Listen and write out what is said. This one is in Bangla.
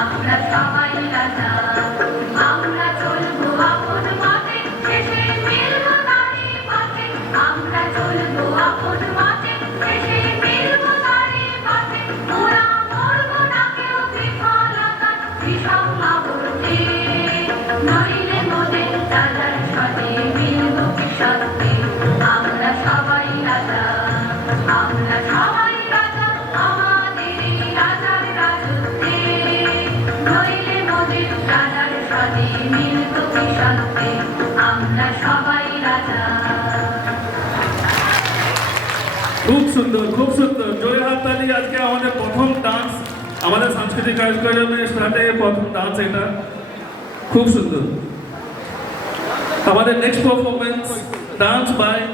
আমরা সবাই রাজা, আমরা চলবো আপন মতে, শেষে মিলবো তারই পথে। আমরা চলবো আপন মতে, শেষে মিলবো তারই পথে। মোরা মরবো না কেউ বিফলতার বিষম আবর্তে, নইলে মোদের রাজার সাথে মিলবো কি সত্যি। আমরা সবাই রাজা, আমরা সবাই রাজা, আমাদের রাজার রাজত্বে, নইলে মোদের রাজার সাথে মিলবো কি সত্যি। আমরা সবাই রাজা। খুব সুন্দর, খুব সুন্দর। জোরে হাততালি। আজকে আমাদের প্রথম ডান্স, আমাদের সাংস্কৃতিক কার্যক্রমের সাথে প্রথম ডান্স এটা। খুব সুন্দর। আমাদের নেক্সট পারফরমেন্স ডান্স বাই